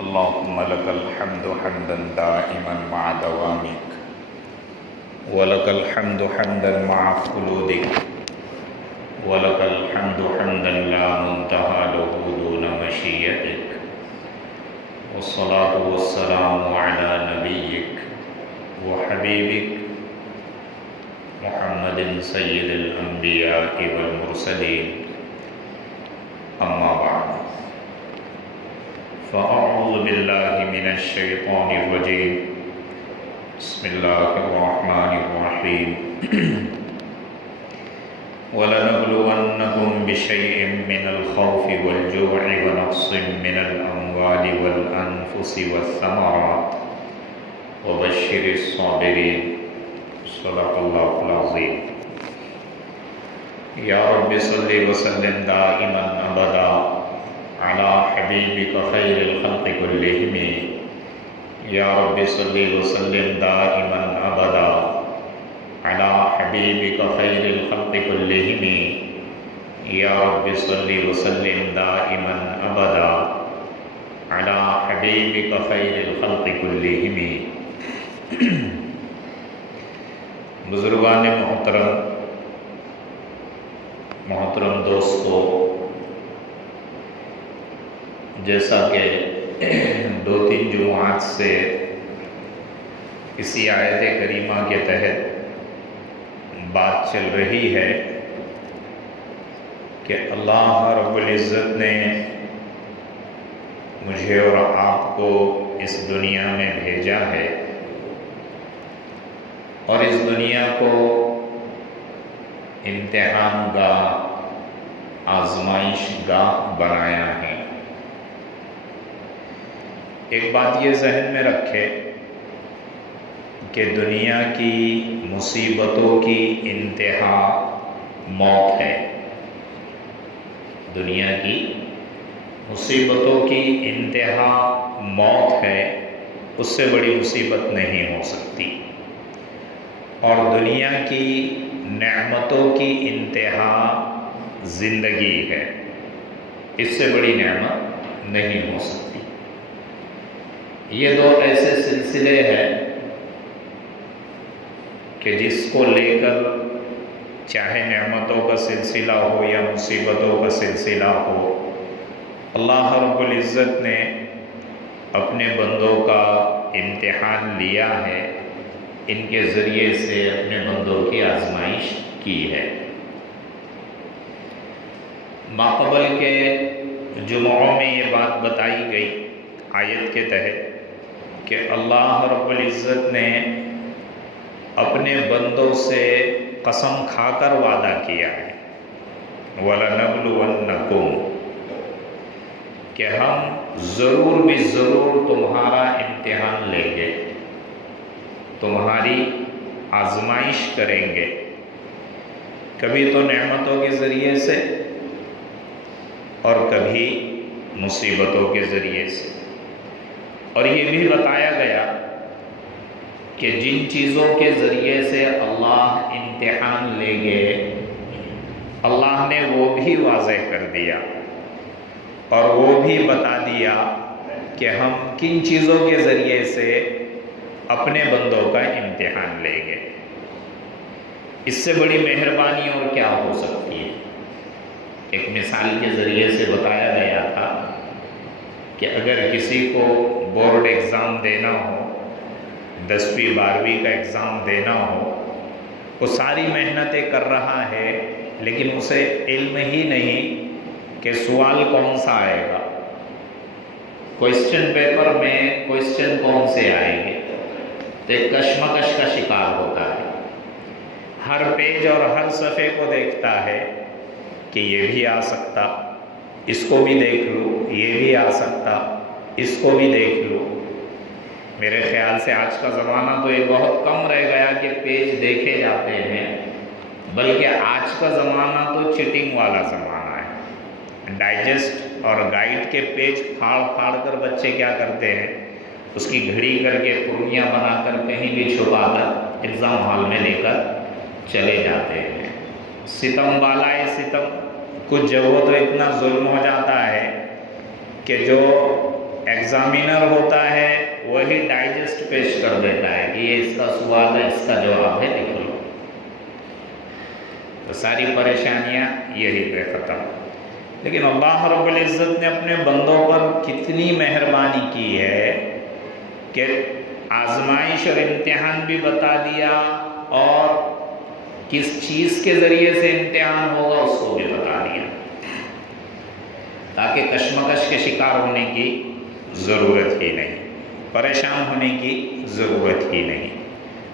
اللهم لك الحمد حمدا دائما مع دوامك، ولك الحمد حمدا مع خلودك، ولك الحمد حمدا لا منتهى له دون مشيئتك. والصلاة والسلام على نبيك وحبيبك محمد سيد الأنبياء والمرسلين. أما بعد، فأعوذ بالله من الشيطان الرجيم. بسم الله الرحمن الرحيم. وَلَنَبْلُوَنَّكُمْ بِشَيْءٍ مِّنَ الْخَوْفِ وَالْجُوعِ وَنَقْصٍ مِّنَ الْأَمْوَالِ وَالْأَنفُسِ وَالثَّمَرَاتِ وَبَشِّرِ الصَّابِرِينَ. صدق اللہ العظیم. یا رب صل وسلم دائما ابدا على حبیبک خیر الخلق کلہم. یا رب صل وسلم دائما ابدا على حبیبک خیر الخلق کلہم. یا رب صل وسلم دائما ابدا على حبیبک خیر الخلق کلہم. بزرگان محترم دوستو، جیسا کہ 2-3 جمعات سے اسی آیت کریمہ کے تحت بات چل رہی ہے کہ اللہ رب العزت نے مجھے اور آپ کو اس دنیا میں بھیجا ہے اور اس دنیا کو امتحان گاہ، آزمائش گاہ بنایا ہے. ایک بات یہ ذہن میں رکھے کہ دنیا کی مصیبتوں کی انتہا موت ہے. دنیا کی مصیبتوں کی انتہا موت ہے، اس سے بڑی مصیبت نہیں ہو سکتی. اور دنیا کی نعمتوں کی انتہا زندگی ہے، اس سے بڑی نعمت نہیں ہو سکتی. یہ دو ایسے سلسلے ہیں کہ جس کو لے کر چاہے نعمتوں کا سلسلہ ہو یا مصیبتوں کا سلسلہ ہو، اللہ رب العزت نے اپنے بندوں کا امتحان لیا ہے، ان کے ذریعے سے اپنے بندوں کی آزمائش کی ہے. ماقبل کے جمعوں میں یہ بات بتائی گئی آیت کے تحت کہ اللہ رب العزت نے اپنے بندوں سے قسم کھا کر وعدہ کیا ہے وَلَنَبْلُوَنَّكُمْ، کہ ہم ضرور بھی ضرور تمہارا امتحان لیں گے، تمہاری آزمائش کریں گے. کبھی تو نعمتوں کے ذریعے سے اور کبھی مصیبتوں کے ذریعے سے. اور یہ بھی بتایا گیا کہ جن چیزوں کے ذریعے سے اللہ امتحان لیں گے، اللہ نے وہ بھی واضح کر دیا اور وہ بھی بتا دیا کہ ہم کن چیزوں کے ذریعے سے اپنے بندوں کا امتحان لیں گے. اس سے بڑی مہربانی اور کیا ہو سکتی ہے. ایک مثال کے ذریعے سے بتایا گیا تھا کہ اگر کسی کو بورڈ ایگزام دینا ہو، 10ویں 12ویں کا ایگزام دینا ہو، وہ ساری محنتیں کر رہا ہے لیکن اسے علم ہی نہیں کہ سوال کون سا آئے گا، کوئسچن پیپر میں کوئسچن کون سے آئیں گے، تو ایک کشمکش کا شکار ہوتا ہے. ہر پیج اور ہر صفحے کو دیکھتا ہے کہ یہ بھی آ سکتا، اس کو بھی دیکھ لو، یہ بھی آ سکتا، اس کو بھی دیکھ لو. میرے خیال سے آج کا زمانہ تو یہ بہت کم رہ گیا کہ پیج دیکھے جاتے ہیں، بلکہ آج کا زمانہ تو چیٹنگ والا زمانہ ہے. ڈائجسٹ اور گائیڈ کے پیج پھاڑ پھاڑ کر بچے کیا کرتے ہیں، اس کی گھڑی کر کے پرنیاں بنا کر کہیں بھی چھپا کر ایگزام ہال میں لے کر چلے جاتے ہیں. ستم بالائے ستم، کچھ جگہوں تو اتنا ظلم ہو جاتا ہے کہ جو ایگزامینر ہوتا ہے وہی ڈائجسٹ پیش کر دیتا ہے کہ یہ اس کا سوال ہے، اس کا جواب ہے، لکھ لو. تو ساری پریشانیاں یہی پہ ختم. لیکن اللہ رب العزت نے اپنے بندوں پر کتنی مہربانی کی ہے کہ آزمائش اور امتحان بھی بتا دیا اور کس چیز کے ذریعے سے امتحان ہوگا اس کو بھی بتا دیا، تاکہ کشمکش کے شکار ہونے کی ضرورت ہی نہیں، پریشان ہونے کی ضرورت ہی نہیں.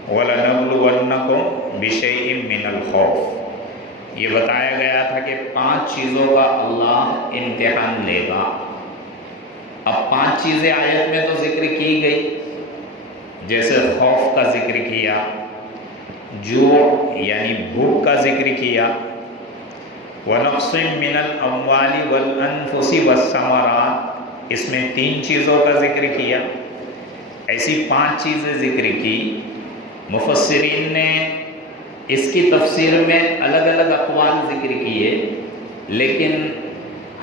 وَلَنَبْلُوَنَّكُمْ بِشَيْءٍ مِّنَ الْخَوْفِ، یہ بتایا گیا تھا کہ 5 چیزوں کا اللہ امتحان لے گا. اب 5 چیزیں آیت میں تو ذکر کی گئی، جیسے خوف کا ذکر کیا، جوع یعنی بھوک کا ذکر کیا، وَنَقْصٍ مِّنَ الْأَمْوَالِ وَالْأَنفُسِ وَالثَّمَرَاتِ، اس میں 3 چیزوں کا ذکر کیا. ایسی 5 چیزیں ذکر کی. مفسرین نے اس کی تفسیر میں الگ الگ اقوال ذکر کیے، لیکن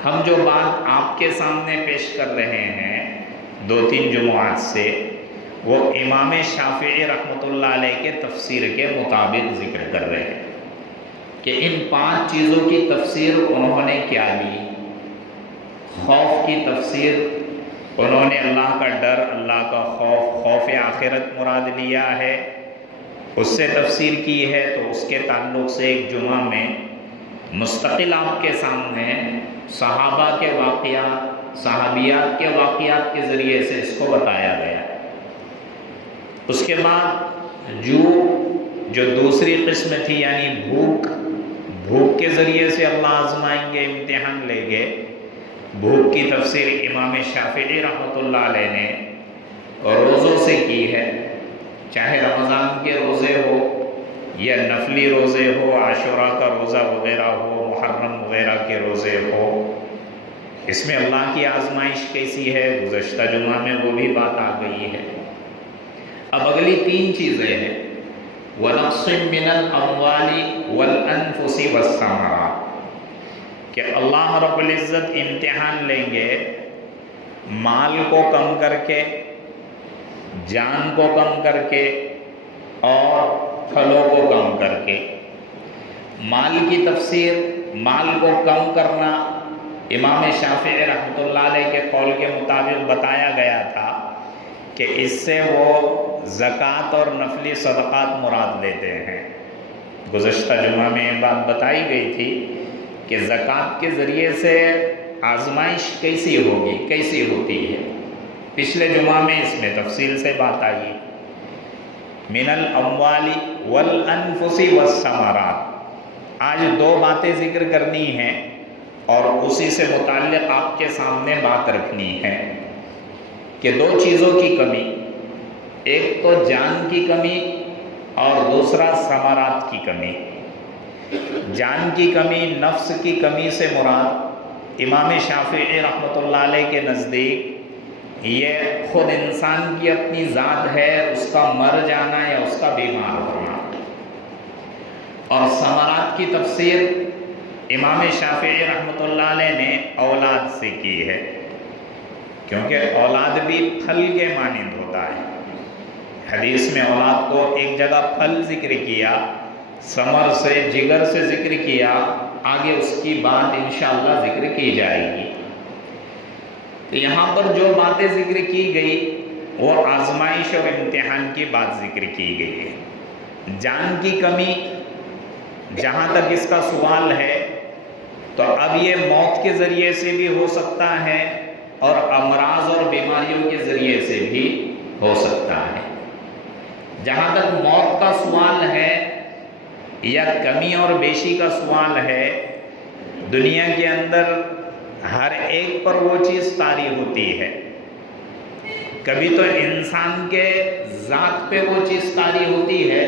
ہم جو بات آپ کے سامنے پیش کر رہے ہیں 2-3 جمعات سے، وہ امام شافعی رحمۃ اللہ علیہ کے تفسیر کے مطابق ذکر کر رہے ہیں کہ ان 5 چیزوں کی تفسیر انہوں نے کیا لی. خوف کی تفسیر انہوں نے اللہ کا ڈر، اللہ کا خوف، خوف آخرت مراد لیا ہے، اس سے تفسیر کی ہے. تو اس کے تعلق سے ایک جمعہ میں مستقل آپ کے سامنے صحابہ کے واقعات، صحابیات کے واقعات کے ذریعے سے اس کو بتایا گیا. اس کے بعد جو دوسری قسم تھی یعنی بھوک کے ذریعے سے اللہ آزمائیں گے، امتحان لیں گے. بھوک کی تفسیر امام شافعی رحمۃ اللہ علیہ نے روزوں سے کی ہے، چاہے رمضان کے روزے ہو یا نفلی روزے ہو، عاشوراء کا روزہ وغیرہ ہو، محرم وغیرہ کے روزے ہو. اس میں اللہ کی آزمائش کیسی ہے گزشتہ جمعہ میں وہ بھی بات آ گئی ہے. اب اگلی 3 چیزیں ہیں، وَنَقْصٍ مِّنَ الْأَمْوَالِ وَالْأَنفُسِ وَالثَّمَرَاتِ، کہ اللہ رب العزت امتحان لیں گے مال کو کم کر کے، جان کو کم کر کے اور پھلوں کو کم کر کے. مال کی تفسیر، مال کو کم کرنا امام شافعی رحمۃ اللہ علیہ کے قول کے مطابق بتایا گیا تھا کہ اس سے وہ زکوٰۃ اور نفلی صدقات مراد لیتے ہیں. گزشتہ جمعہ میں یہ بات بتائی گئی تھی کہ زکوٰۃ کے ذریعے سے آزمائش کیسی ہوگی، کیسی ہوتی ہے. پچھلے جمعہ میں اس میں تفصیل سے بات آئی. من الاموال والانفس والثمرات، آج 2 باتیں ذکر کرنی ہیں اور اسی سے متعلق آپ کے سامنے بات رکھنی ہے کہ 2 چیزوں کی کمی، ایک تو جان کی کمی اور دوسرا ثمرات کی کمی. جان کی کمی، نفس کی کمی سے مراد امام شافعی رحمۃ اللہ علیہ کے نزدیک یہ خود انسان کی اپنی ذات ہے، اس کا مر جانا یا اس کا بیمار ہونا. اور ثمرات کی تفسیر امام شافعی رحمۃ اللہ علیہ نے اولاد سے کی ہے، کیونکہ اولاد بھی پھل کے مانند ہوتا ہے. حدیث میں اولاد کو ایک جگہ پھل ذکر کیا، ثمر سے، جگر سے ذکر کیا، آگے اس کی بات انشاءاللہ ذکر کی جائے گی. تو یہاں پر جو باتیں ذکر کی گئی وہ آزمائش اور امتحان کی بات ذکر کی گئی ہے. جان کی کمی جہاں تک اس کا سوال ہے تو اب یہ موت کے ذریعے سے بھی ہو سکتا ہے اور امراض اور بیماریوں کے ذریعے سے بھی ہو سکتا ہے. جہاں تک موت کا سوال ہے یا کمی اور بیشی کا سوال ہے، دنیا کے اندر ہر ایک پر وہ چیز طاری ہوتی ہے. کبھی تو انسان کے ذات پہ وہ چیز طاری ہوتی ہے،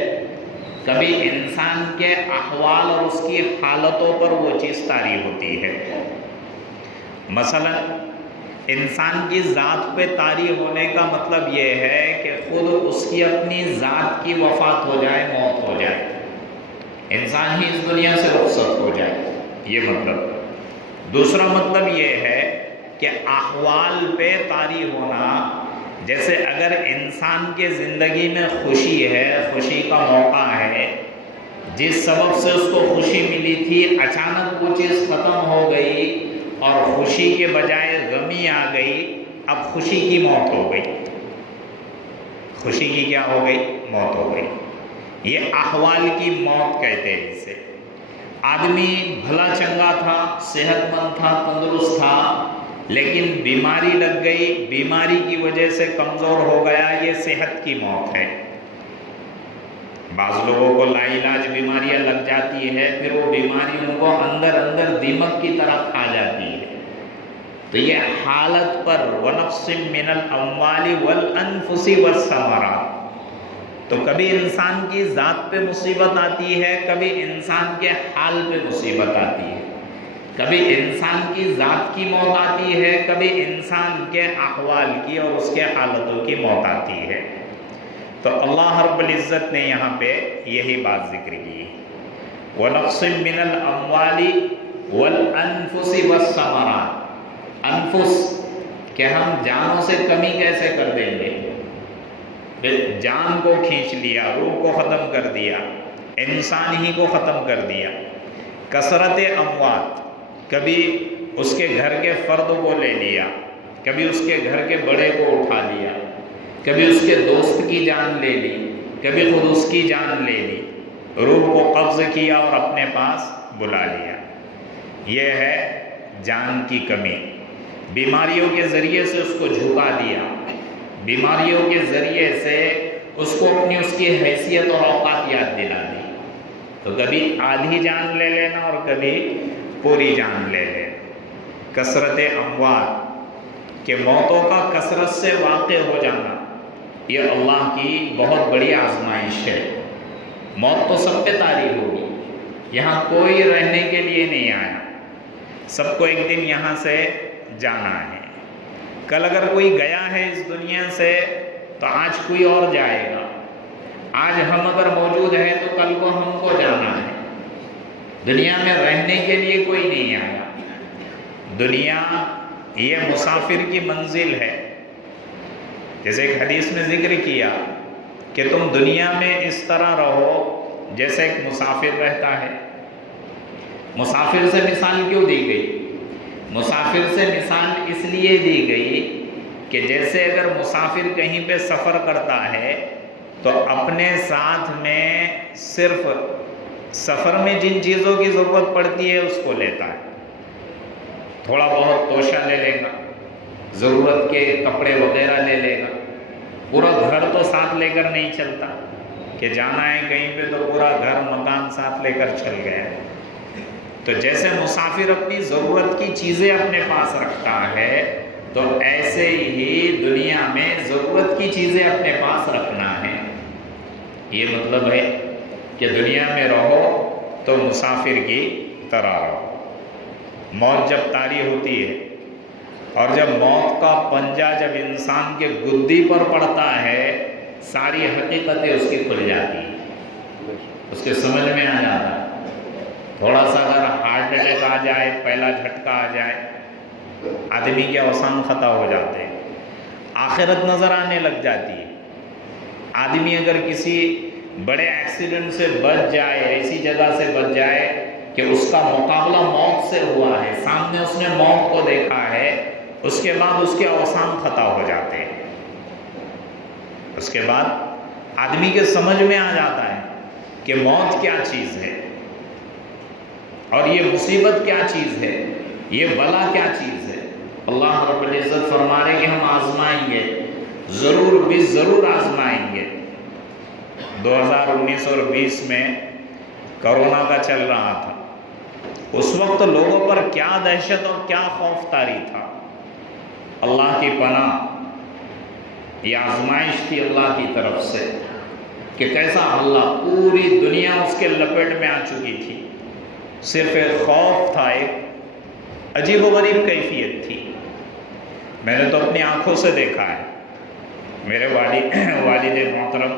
کبھی انسان کے احوال اور اس کی حالتوں پر وہ چیز طاری ہوتی ہے. مثلا انسان کی ذات پہ طاری ہونے کا مطلب یہ ہے کہ خود اس کی اپنی ذات کی وفات ہو جائے، موت ہو جائے، انسان ہی اس دنیا سے رخصت ہو جائے، یہ مطلب. دوسرا مطلب یہ ہے کہ احوال پہ طاری ہونا، جیسے اگر انسان کے زندگی میں خوشی ہے، خوشی کا موقع ہے، جس سبب سے اس کو خوشی ملی تھی، اچانک وہ چیز ختم ہو گئی اور خوشی کے بجائے غمی آ گئی، اب خوشی کی موت ہو گئی، خوشی کی کیا ہو گئی؟ موت ہو گئی۔ یہ احوال کی موت کہتے ہیں اسے۔ آدمی بھلا چنگا تھا، صحت مند تھا، تندرست تھا، لیکن بیماری لگ گئی، بیماری کی وجہ سے کمزور ہو گیا، یہ صحت کی موت ہے۔ بعض لوگوں کو لا علاج بیماریاں لگ جاتی ہے، پھر وہ بیماری ان کو اندر اندر دیمک کی طرح کھا جاتی ہے۔ تو یہ حالت پر وَنَقْصٍ مِّنَ الْأَمْوَالِ وَالْأَنفُسِ وَالثَّمَرَاتِ، تو کبھی انسان کی ذات پہ مصیبت آتی ہے، کبھی انسان کے حال پہ مصیبت آتی ہے، کبھی انسان کی ذات کی موت آتی ہے، کبھی انسان کے احوال کی اور اس کے حالتوں کی موت آتی ہے۔ تو اللہ رب العزت نے یہاں پہ یہی بات ذکر کی، وَنَقْصٍ مِّنَ الْأَمْوَالِ وَالْأَنفُسِ وَالثَّمَرَاتِ۔ انفس کہ ہم جانوں سے کمی کیسے کر دیں گے؟ جان کو کھینچ لیا، روح کو ختم کر دیا، انسان ہی کو ختم کر دیا۔ کثرت اموات، کبھی اس کے گھر کے فرد کو لے لیا، کبھی اس کے گھر کے بڑے کو اٹھا لیا، کبھی اس کے دوست کی جان لے لی، کبھی خود اس کی جان لے لی، روح کو قبض کیا اور اپنے پاس بلا لیا۔ یہ ہے جان کی کمی۔ بیماریوں کے ذریعے سے اس کو جھکا دیا، بیماریوں کے ذریعے سے اس کو اپنی اس کی حیثیت اور اوقات یاد دلا دی۔ تو کبھی آدھی جان لے لینا اور کبھی پوری جان لے لینا۔ کثرت اموات کہ موتوں کا کثرت سے واقع ہو جانا، یہ اللہ کی بہت بڑی آزمائش ہے۔ موت تو سب پہ طاری ہوگی، یہاں کوئی رہنے کے لیے نہیں آیا، سب کو ایک دن یہاں سے جانا ہے۔ کل اگر کوئی گیا ہے اس دنیا سے تو آج کوئی اور جائے گا، آج ہم اگر موجود ہیں تو کل کو ہم کو جانا ہے۔ دنیا میں رہنے کے لیے کوئی نہیں آیا، دنیا یہ مسافر کی منزل ہے۔ جیسے ایک حدیث میں ذکر کیا کہ تم دنیا میں اس طرح رہو جیسے ایک مسافر رہتا ہے۔ مسافر سے مثال کیوں دی گئی؟ مسافر سے مثال اس لیے دی گئی کہ جیسے اگر مسافر کہیں پہ سفر کرتا ہے تو اپنے ساتھ میں صرف سفر میں جن چیزوں کی ضرورت پڑتی ہے اس کو لیتا ہے، تھوڑا بہت توشہ لے لے گا، ضرورت کے کپڑے وغیرہ لے لے گا، پورا گھر تو ساتھ لے کر نہیں چلتا کہ جانا ہے کہیں پہ تو پورا گھر مکان ساتھ لے کر چل گیا۔ تو جیسے مسافر اپنی ضرورت کی چیزیں اپنے پاس رکھتا ہے، تو ایسے ہی دنیا میں ضرورت کی چیزیں اپنے پاس رکھنا ہے۔ یہ مطلب ہے کہ دنیا میں رہو تو مسافر کی طرح رہو۔ موت جب طاری ہوتی ہے اور جب موت کا پنجہ جب انسان کے گدی پر پڑتا ہے، ساری حقیقتیں اس کی کھل جاتی ہیں، اس کے سمجھ میں آ جاتا ہے۔ تھوڑا سا اگر ہارٹ اٹیک آ جائے، پہلا جھٹکا آ جائے، آدمی کے اوسان ختم ہو جاتے ہیں، آخرت نظر آنے لگ جاتی ہے۔ آدمی اگر کسی بڑے ایکسیڈنٹ سے بچ جائے، ایسی جگہ سے بچ جائے کہ اس کا مقابلہ موت سے ہوا ہے، سامنے اس نے موت کو دیکھا ہے، اس کے بعد اس کے اوسان ختم ہو جاتے ہیں۔ اس کے بعد آدمی کے سمجھ میں آ جاتا ہے کہ موت کیا چیز ہے، اور یہ مصیبت کیا چیز ہے، یہ بلا کیا چیز ہے۔ اللہ رب العزت فرما رہے کہ ہم آزمائیں گے، ضرور بھی ضرور آزمائیں گے۔ 2019 اور 20 میں کرونا کا چل رہا تھا، اس وقت لوگوں پر کیا دہشت اور کیا خوف طاری تھا۔ اللہ کی پناہ، یہ آزمائش تھی اللہ کی طرف سے کہ کیسا اللہ، پوری دنیا اس کے لپیٹ میں آ چکی تھی، صرف ایک خوف تھا، ایک عجیب و غریب کیفیت تھی۔ میں نے تو اپنی آنکھوں سے دیکھا ہے، میرے والد محترم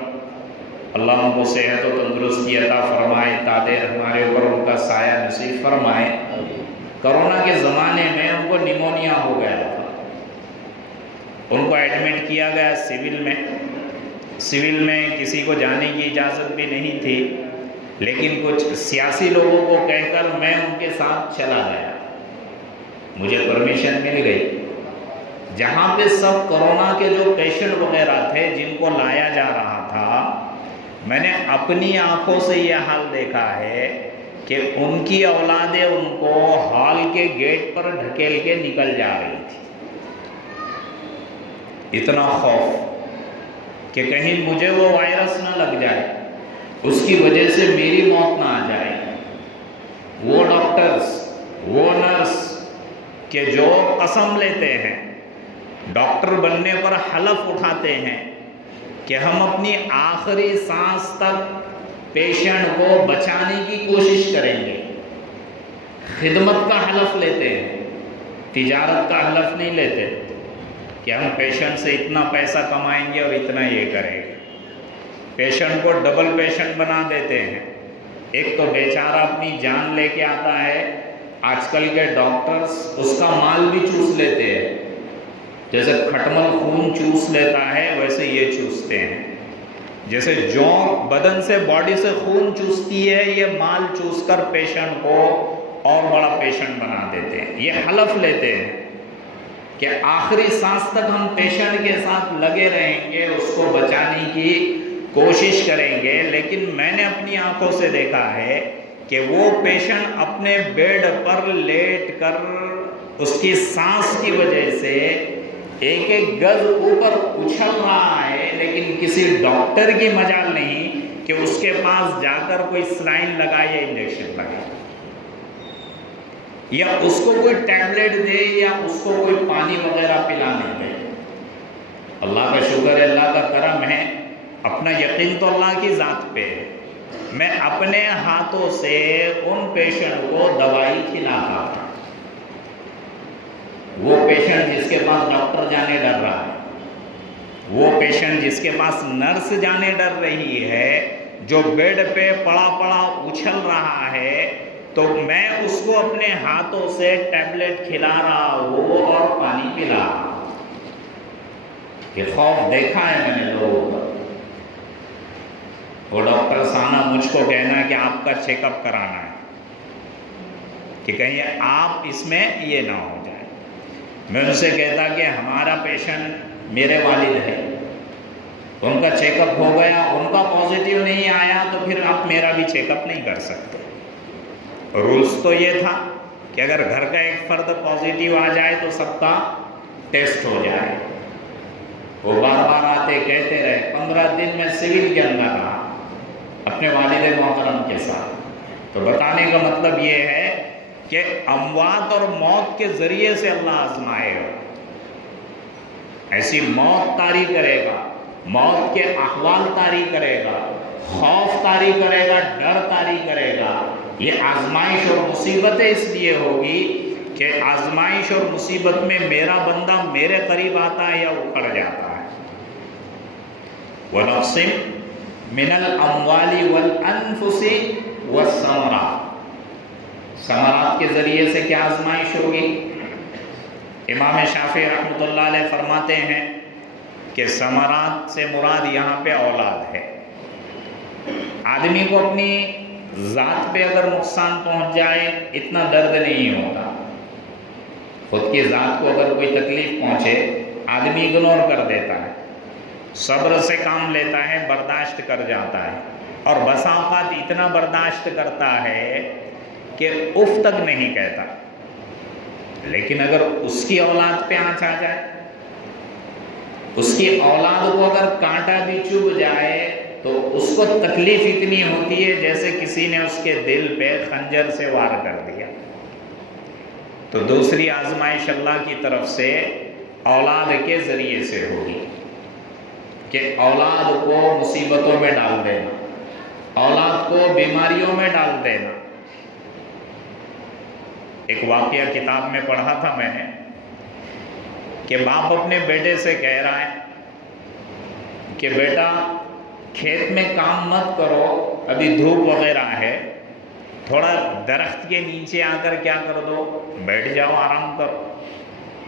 اللہ ان کو صحت و تندرستی عطا فرمائے، دادے ہمارے اوپر ان کا سایہ نصیب فرمائے، کرونا کے زمانے میں ان کو نیمونیا ہو گیا تھا، ان کو ایڈمٹ کیا گیا سول میں کسی کو جانے کی اجازت بھی نہیں تھی، لیکن کچھ سیاسی لوگوں کو کہہ کر میں ان کے ساتھ چلا گیا، مجھے پرمیشن مل گئی۔ جہاں پہ سب کرونا کے جو پیشنٹ وغیرہ تھے جن کو لایا جا رہا تھا، میں نے اپنی آنکھوں سے یہ حال دیکھا ہے کہ ان کی اولادیں ان کو ہال کے گیٹ پر ڈھکیل کے نکل جا رہی تھی۔ اتنا خوف کہ کہیں مجھے وہ وائرس نہ لگ جائے، اس کی وجہ سے میری موت نہ آ جائے۔ وہ ڈاکٹرز، وہ نرس کہ جو قسم لیتے ہیں، ڈاکٹر بننے پر حلف اٹھاتے ہیں کہ ہم اپنی آخری سانس تک پیشنٹ کو بچانے کی کوشش کریں گے، خدمت کا حلف لیتے ہیں، تجارت کا حلف نہیں لیتے کہ ہم پیشنٹ سے اتنا پیسہ کمائیں گے اور اتنا یہ کریں گے۔ پیشنٹ کو ڈبل پیشنٹ بنا دیتے ہیں، ایک تو بیچارہ اپنی جان لے کے آتا ہے، آج کل کے ڈاکٹرز اس کا مال بھی چوس لیتے ہیں، جیسے کھٹمل خون چوس لیتا ہے ویسے یہ چوستے ہیں، جیسے جونک بدن سے باڈی سے خون چوستی ہے، یہ مال چوس کر پیشنٹ کو اور بڑا پیشنٹ بنا دیتے ہیں۔ یہ حلف لیتے ہیں کہ آخری سانس تک ہم پیشنٹ کے ساتھ لگے رہیں گے، اس کو بچانے کی کوشش کریں گے، لیکن میں نے اپنی آنکھوں سے دیکھا ہے کہ وہ پیشنٹ اپنے بیڈ پر لیٹ کر اس کی سانس کی وجہ سے ایک ایک گز اوپر اچھل رہا ہے، لیکن کسی ڈاکٹر کی مجال نہیں کہ اس کے پاس جا کر کوئی سلائن لگائے یا انجیکشن لگائے، یا اس کو کوئی ٹیبلٹ دے، یا اس کو کوئی پانی وغیرہ پلانے دے۔ اللہ کا شکر ہے، اللہ کا کرم ہے، اپنا یقین تو اللہ کی ذات پہ ہے، میں اپنے ہاتھوں سے ان پیشنٹ کو دوائی کھلاتا تھا۔ وہ پیشنٹ جس کے پاس ڈاکٹر جانے ڈر رہا ہے، وہ پیشنٹ جس کے پاس نرس جانے ڈر رہی ہے، جو بیڈ پہ پڑا پڑا اچھل رہا ہے، تو میں اس کو اپنے ہاتھوں سے ٹیبلٹ کھلا رہا ہوں اور پانی پلا رہا ہوں۔ یہ خوف دیکھا ہے میں نے لوگوں کا۔ وہ ڈاکٹر سانا مجھ کو کہنا کہ آپ کا چیک اپ کرانا ہے کہ کہیں آپ اس میں یہ نہ ہو جائے۔ میں ان سے کہتا کہ ہمارا پیشنٹ میرے والد ہے، ان کا چیک اپ ہو گیا، ان کا پازیٹیو نہیں آیا تو پھر آپ میرا بھی چیک اپ نہیں کر سکتے۔ رولز تو یہ تھا کہ اگر گھر کا ایک فرد پازیٹیو آ جائے تو سب کا ٹیسٹ ہو جائے۔ وہ بار بار آتے کہتے رہے، 15 دن میں سول کے اندر رہا اپنے والد محترم کے ساتھ۔ تو بتانے کا مطلب یہ ہے کہ اموات اور موت کے ذریعے سے اللہ آزمائے گا، ایسی موت طاری کرے گا، موت کے احوال طاری کرے گا، خوف طاری کرے گا، ڈر طاری کرے گا۔ یہ آزمائش اور مصیبتیں اس لیے ہوگی کہ آزمائش اور مصیبت میں میرا بندہ میرے قریب آتا ہے یا اکھڑ جاتا ہے۔ وَنَقْصٍ مِّنَ الْأَمْوَالِ وَالْأَنفُسِ وَالثَّمَرَاتِ، ثمرات کے ذریعے سے کیا آزمائش ہوگی؟ امام شافعی رحمۃ اللہ علیہ فرماتے ہیں کہ ثمرات سے مراد یہاں پہ اولاد ہے۔ آدمی کو اپنی ذات پہ اگر نقصان پہنچ جائے اتنا درد نہیں ہوتا، خود کی ذات کو اگر کوئی تکلیف پہنچے آدمی اگنور کر دیتا ہے، صبر سے کام لیتا ہے، برداشت کر جاتا ہے، اور بسا اوقات اتنا برداشت کرتا ہے کہ اف تک نہیں کہتا۔ لیکن اگر اس کی اولاد پہ آنچ آ جائے، اس کی اولاد کو اگر کانٹا بھی چبھ جائے تو اس کو تکلیف اتنی ہوتی ہے جیسے کسی نے اس کے دل پہ خنجر سے وار کر دیا۔ تو دوسری آزمائش اللہ کی طرف سے اولاد کے ذریعے سے ہوگی کہ اولاد کو مصیبتوں میں ڈال دینا، اولاد کو بیماریوں میں ڈال دینا۔ ایک واقعہ کتاب میں پڑھا تھا میں نے کہ باپ اپنے بیٹے سے کہہ رہا ہے کہ بیٹا کھیت میں کام مت کرو، ابھی دھوپ وغیرہ ہے، تھوڑا درخت کے نیچے آ کر کیا کر دو، بیٹھ جاؤ، آرام کرو۔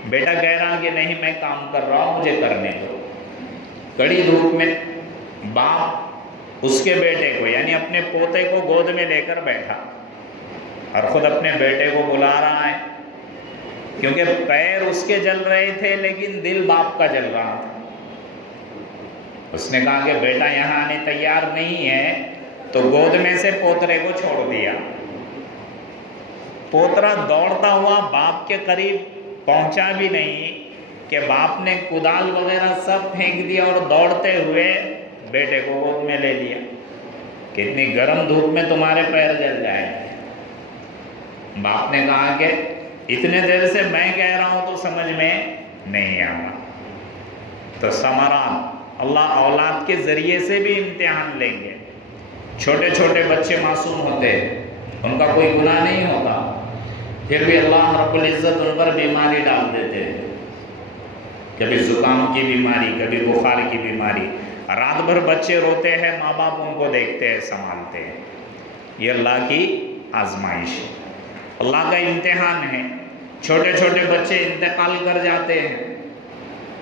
بیٹا کہہ رہا کہ نہیں میں کام کر رہا ہوں، مجھے کرنے دو۔ کڑی دھوپ میں باپ اس کے بیٹے کو یعنی اپنے پوتے کو گود میں لے کر بیٹھا اور خود اپنے بیٹے کو بلا رہا ہے، کیونکہ پیر اس کے جل رہے تھے لیکن دل باپ کا جل رہا تھا۔ اس نے کہا کہ بیٹا یہاں آنے تیار نہیں ہے، تو گود میں سے پوترے کو چھوڑ دیا۔ پوترا دوڑتا ہوا باپ کے قریب پہنچا بھی نہیں کہ باپ نے کدال وغیرہ سب پھینک دیا اور دوڑتے ہوئے بیٹے کو گود میں لے لیا۔ کتنی گرم دھوپ میں تمہارے پیر جل جائیں گے۔ باپ نے کہا کہ اتنے دیر سے میں کہہ رہا ہوں تو سمجھ میں نہیں آ رہا۔ تو ثمرات اللہ اولاد کے ذریعے سے بھی امتحان لیں گے۔ چھوٹے چھوٹے بچے معصوم ہوتے ہیں، ان کا کوئی گناہ نہیں ہوتا، پھر بھی اللہ رب العزت ان پر بیماری ڈال دیتے ہیں، کبھی زکام کی بیماری، کبھی بخار کی بیماری۔ رات بھر بچے روتے ہیں، ماں باپ ان کو دیکھتے ہیں، سنبھالتے ہیں۔ یہ اللہ کی آزمائش ہے، اللہ کا امتحان ہے۔ چھوٹے چھوٹے بچے انتقال کر جاتے ہیں،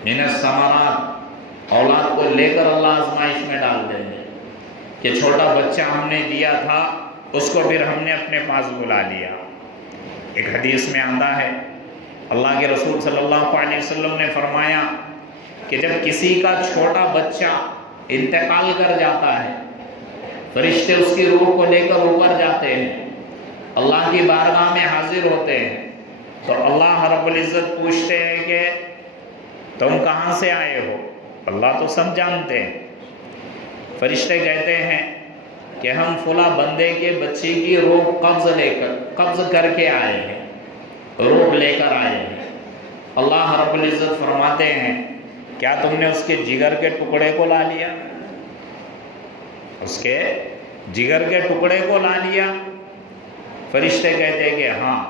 من الثمرات، اولاد کو لے کر اللہ آزمائش میں ڈال دیں گے کہ چھوٹا بچہ ہم نے دیا تھا، اس کو پھر ہم نے اپنے پاس بلا لیا۔ ایک حدیث میں آتا ہے، اللہ کے رسول صلی اللہ علیہ وسلم نے فرمایا کہ جب کسی کا چھوٹا بچہ انتقال کر جاتا ہے، فرشتے اس کی روح کو لے کر اوپر جاتے ہیں، اللہ کی بارگاہ میں حاضر ہوتے ہیں، تو اللہ رب العزت پوچھتے ہیں کہ تم کہاں سے آئے ہو؟ اللہ تو سب جانتے ہیں۔ فرشتے کہتے ہیں کہ ہم فلاں بندے کے بچے کی روح قبض کر کے آئے ہیں، روح لے کر آئے ہیں۔ اللہ رب العزت فرماتے ہیں کیا تم نے اس کے جگر کے ٹکڑے کو لا لیا؟ اس کے جگر کے ٹکڑے کو لا لیا؟ فرشتے کہتے ہیں کہ ہاں۔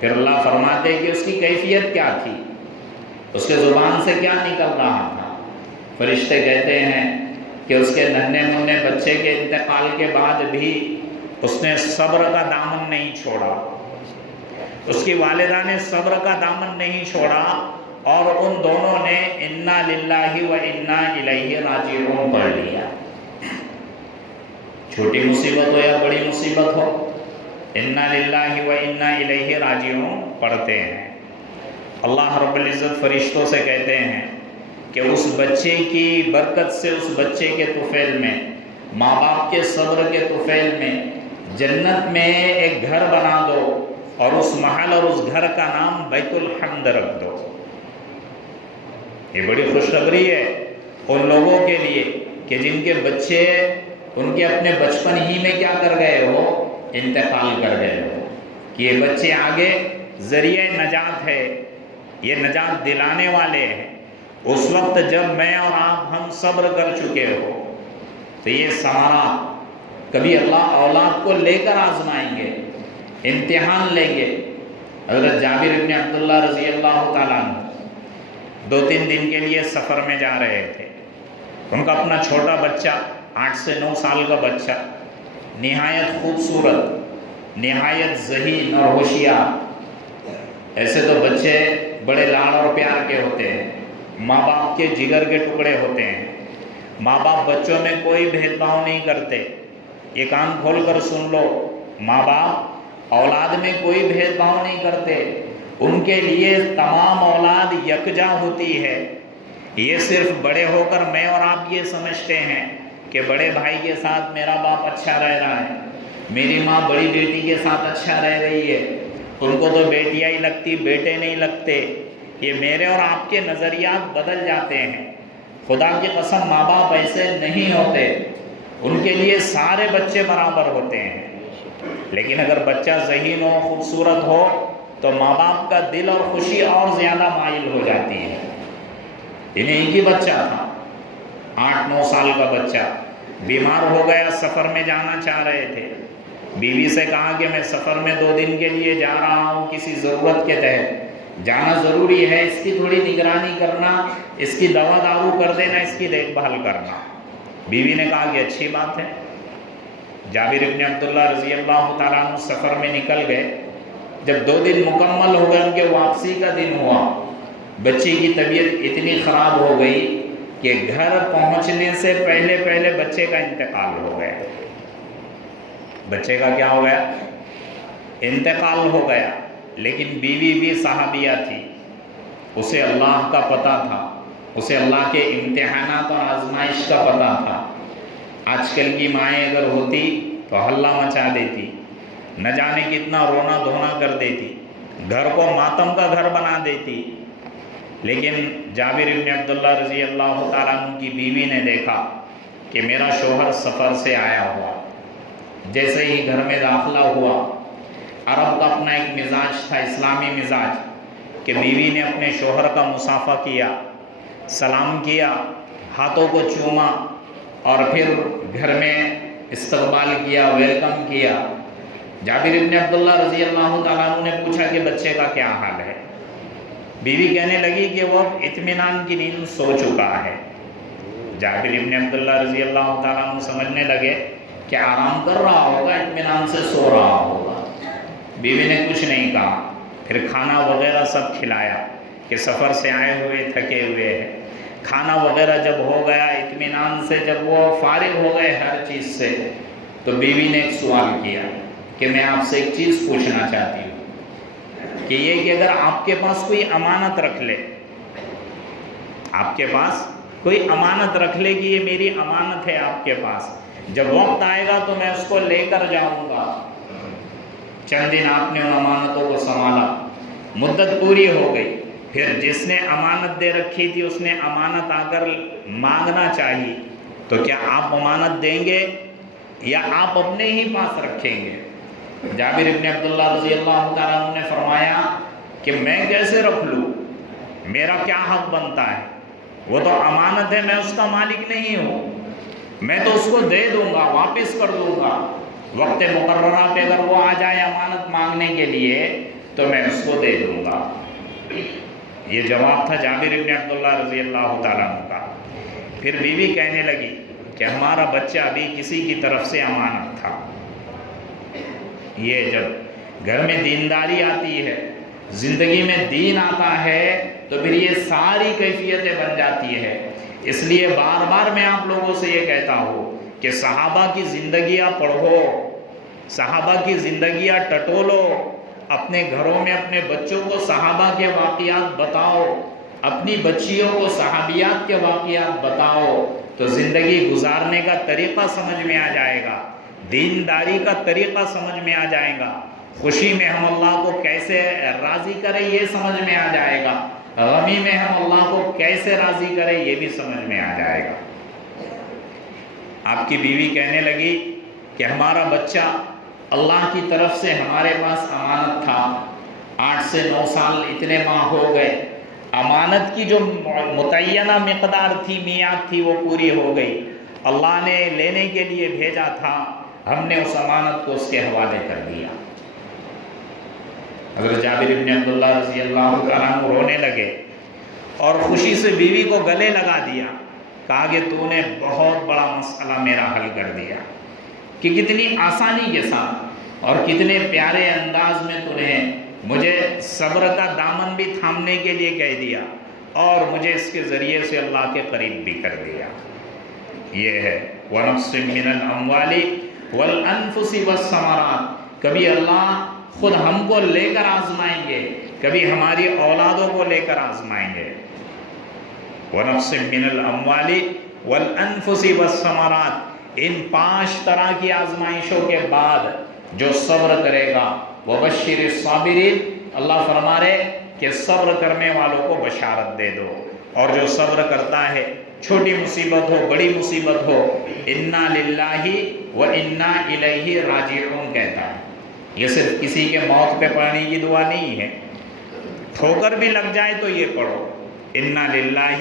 پھر اللہ فرماتے ہیں کہ اس کی کیفیت کیا تھی، اس کے زبان سے کیا نکل رہا تھا؟ فرشتے کہتے ہیں کہ اس کے ننھے منھے بچے کے انتقال کے بعد بھی اس نے صبر کا دامن نہیں چھوڑا، اس کی والدہ نے صبر کا دامن نہیں چھوڑا، اور ان دونوں نے انا للہ و انا الیہ راجعون پڑھ لیا۔ چھوٹی مصیبت ہو یا بڑی مصیبت ہو، انا للہ و انا الیہ راجعون پڑھتے ہیں۔ اللہ رب العزت فرشتوں سے کہتے ہیں کہ اس بچے کی برکت سے، اس بچے کے طفیل میں، ماں باپ کے صبر کے طفیل میں جنت میں ایک گھر بنا دو، اور اس محل اور اس گھر کا نام بیت الحمد رکھ دو۔ یہ بڑی خوشخبری ہے ان لوگوں کے لیے کہ جن کے بچے ان کے اپنے بچپن ہی میں کیا کر گئے ہو، انتقال کر گئے ہو، کہ یہ بچے آگے ذریعہ نجات ہے، یہ نجات دلانے والے ہیں۔ اس وقت جب میں اور آپ ہم صبر کر چکے ہو، تو یہ ثمرات کبھی اللہ اولاد کو لے کر آزمائیں گے، امتحان لیں گے۔ حضرت جابر بن عبداللہ رضی اللہ تعالیٰ عنہ 2-3 دن کے لیے سفر میں جا رہے تھے۔ ان کا اپنا چھوٹا بچہ، 8 سے 9 سال کا بچہ، نہایت خوبصورت، نہایت ذہین اور ہوشیار۔ ایسے تو بچے بڑے لاڑ اور پیار کے ہوتے ہیں، ماں باپ کے جگر کے ٹکڑے ہوتے ہیں۔ ماں باپ بچوں میں کوئی بھید بھاؤ نہیں کرتے، یہ کان کھول کر سن لو، ماں باپ اولاد میں کوئی بھید بھاؤ نہیں کرتے، ان کے لیے تمام اولاد یکجا ہوتی ہے۔ یہ صرف بڑے ہو کر میں اور آپ یہ سمجھتے ہیں کہ بڑے بھائی کے ساتھ میرا باپ اچھا رہ رہا ہے، میری ماں بڑی بیٹی کے ساتھ اچھا رہ رہی ہے، ان کو تو بیٹیاں ہی لگتی، بیٹے نہیں لگتے۔ یہ میرے اور آپ کے نظریات بدل جاتے ہیں۔ خدا کی قسم ماں باپ ایسے نہیں ہوتے، ان کے لیے سارے بچے برابر ہوتے ہیں۔ لیکن اگر بچہ ذہین ہو، خوبصورت ہو، تو ماں باپ کا دل اور خوشی اور زیادہ مائل ہو جاتی ہے۔ انہیں ایک ہی بچہ تھا، 8-9 سال کا بچہ، بیمار ہو گیا، سفر میں جانا چاہ رہے تھے۔ بیوی سے کہا کہ میں سفر میں 2 دن کے لیے جا رہا ہوں، کسی ضرورت کے تحت جانا ضروری ہے، اس کی تھوڑی نگرانی کرنا، اس کی دوا دارو کر دینا، اس کی دیکھ بھال کرنا۔ بیوی نے کہا کہ اچھی بات ہے۔ جابر ابن عبداللہ رضی اللہ تعالیٰ عنہ سفر میں نکل گئے. جب 2 دن مکمل ہو گئے، ان کے واپسی کا دن ہوا، بچی کی طبیعت اتنی خراب ہو گئی کہ گھر پہنچنے سے پہلے پہلے بچے کا انتقال ہو گیا. بچے کا کیا ہو گیا؟ انتقال ہو گیا. لیکن بیوی بھی صحابیہ تھی، اسے اللہ کا پتہ تھا، اسے اللہ کے امتحانات اور آزمائش کا پتہ تھا. آج کل کی مائیں اگر ہوتی تو ہلہ مچا دیتی، نہ جانے کتنا رونا دھونا کر دیتی، گھر کو ماتم کا گھر بنا دیتی. لیکن جابر ابن عبداللہ رضی اللہ تعالیٰ عنہ کی بیوی نے دیکھا کہ میرا شوہر سفر سے آیا ہوا. جیسے ہی گھر میں داخلہ ہوا، عرب کا اپنا ایک مزاج تھا، اسلامی مزاج، کہ بیوی نے اپنے شوہر کا مصافحہ کیا، سلام کیا، ہاتھوں کو چوما اور پھر گھر میں استقبال کیا، ویلکم کیا. جابر ابن عبداللہ رضی اللہ تعالیٰ عنہ نے پوچھا کہ بچے کا کیا حال ہے؟ بیوی کہنے لگی کہ وہ اطمینان کی نیند سو چکا ہے. جابر ابن عبداللہ رضی اللہ تعالیٰ عنہ سمجھنے لگے کہ آرام کر رہا ہوگا، اطمینان سے سو رہا ہوگا. بیوی نے کچھ نہیں کہا. پھر کھانا وغیرہ سب کھلایا کہ سفر سے آئے ہوئے تھکے ہوئے ہیں. کھانا وغیرہ جب ہو گیا، اطمینان سے جب وہ فارغ ہو گئے ہر چیز سے، تو بیوی نے ایک سوال کیا کہ میں آپ سے ایک چیز پوچھنا چاہتی ہوں کہ یہ کہ اگر آپ کے پاس کوئی امانت رکھ لے، آپ کے پاس کوئی امانت رکھ لے کہ یہ میری امانت ہے آپ کے پاس، جب وقت آئے گا تو میں اس کو لے کر جاؤں گا. چند دن آپ نے ان امانتوں کو سنبھالا، مدت پوری ہو گئی، پھر جس نے امانت دے رکھی تھی اس نے امانت آ کر مانگنا چاہیے، تو کیا آپ امانت دیں گے یا آپ اپنے ہی پاس رکھیں گے؟ جابر ابن عبداللہ رضی اللہ تعالیٰ عنہ نے فرمایا کہ میں کیسے رکھ لوں، میرا کیا حق بنتا ہے؟ وہ تو امانت ہے، میں اس کا مالک نہیں ہوں. میں تو اس کو دے دوں گا، واپس کر دوں گا. وقت مقررہ پہ اگر وہ آ جائے امانت مانگنے کے لیے تو میں اس کو دے دوں گا. یہ جواب تھا جابر ابن عبداللہ رضی اللہ تعالیٰ عنہ کا. پھر بیوی کہنے لگی کہ ہمارا بچہ ابھی کسی کی طرف سے امانت تھا. یہ جب گھر میں دینداری آتی ہے، زندگی میں دین آتا ہے، تو پھر یہ ساری کیفیتیں بن جاتی ہے. اس لیے بار بار میں آپ لوگوں سے یہ کہتا ہوں کہ صحابہ کی زندگیاں پڑھو، صحابہ کی زندگیاں ٹٹولو، اپنے گھروں میں اپنے بچوں کو صحابہ کے واقعات بتاؤ، اپنی بچیوں کو صحابیات کے واقعات بتاؤ، تو زندگی گزارنے کا طریقہ سمجھ میں آ جائے گا، دینداری کا طریقہ سمجھ میں آ جائے گا، خوشی میں ہم اللہ کو کیسے راضی کریں یہ سمجھ میں آ جائے گا، غمی میں ہم اللہ کو کیسے راضی کریں یہ بھی سمجھ میں آ جائے گا. آپ کی بیوی کہنے لگی کہ ہمارا بچہ اللہ کی طرف سے ہمارے پاس امانت تھا، 8 سے 9 سال اتنے ماہ ہو گئے، امانت کی جو متعینہ مقدار تھی، میعاد تھی، وہ پوری ہو گئی، اللہ نے لینے کے لیے بھیجا تھا، ہم نے اس امانت کو اس کے حوالے کر دیا. حضرت جابر ابن عبداللہ رضی اللہ تعالیٰ عنہ رونے لگے اور خوشی سے بیوی کو گلے لگا دیا. کہا کہ تو نے بہت بڑا مسئلہ میرا حل کر دیا، کہ کتنی آسانی کے ساتھ اور کتنے پیارے انداز میں تو نے مجھے صبر کا دامن بھی تھامنے کے لیے کہہ دیا اور مجھے اس کے ذریعے سے اللہ کے قریب بھی کر دیا. یہ ہے وَنَفْسٍ مِّنَ الْأَمْوَالِ وَالْأَنفُسِ وَالثَّمَرَاتِ. کبھی اللہ خود ہم کو لے کر آزمائیں گے، کبھی ہماری اولادوں کو لے کر آزمائیں گے. وَنَفْسٍ مِّنَ الْأَمْوَالِ وَالْأَنفُسِ وَالثَّمَرَاتِ. ان 5 طرح کی آزمائشوں کے بعد جو صبر کرے گا، وَبَشِّرِ الصَّابِرِينَ، اللہ فرما رہے کہ صبر کرنے والوں کو بشارت دے دو. اور جو صبر کرتا ہے، چھوٹی مصیبت ہو بڑی مصیبت ہو، اِنَّا لِلَّهِ وَإِنَّا إِلَيْهِ رَاجِعُونَ کہتا ہے. یہ صرف کسی کے موت پہ پڑھنے کی دعا نہیں ہے، ٹھوکر بھی لگ جائے تو یہ پڑھو، اِنَّا لِلَّهِ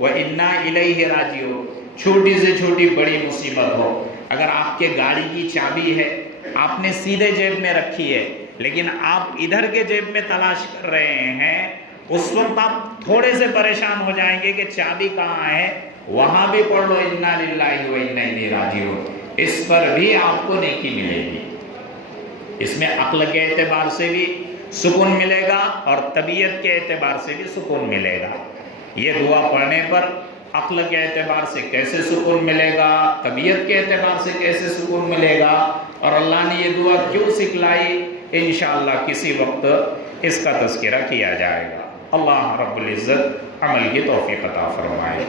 وَإِنَّا إِلَيْهِ رَاجِعُونَ. چھوٹی سے چھوٹی بڑی مصیبت ہو، اگر آپ کے گاڑی کی چابی ہے، آپ نے سیدھے جیب میں رکھی ہے، لیکن آپ ادھر کے جیب میں تلاش کر رہے ہیں، اس وقت آپ تھوڑے سے پریشان ہو جائیں گے کہ چابی کہاں ہے. وہاں بھی پڑھ لو اِنَّا لِلَّهِ وَإِنَّا إِلَيْهِ رَاجِعُونَ. اس پر بھی آپ کو نیکی ملے گی۔ اس میں عقل کے اعتبار سے بھی سکون ملے گا اور طبیعت کے اعتبار سے بھی سکون ملے گا۔ یہ دعا پڑھنے پر عقل کے اعتبار سے کیسے سکون ملے گا، طبیعت کے اعتبار سے کیسے سکون ملے گا، اور اللہ نے یہ دعا کیوں سکھلائی، انشاءاللہ کسی وقت اس کا تذکرہ کیا جائے گا۔ اللہ رب العزت عمل کی توفیق عطا فرمائے۔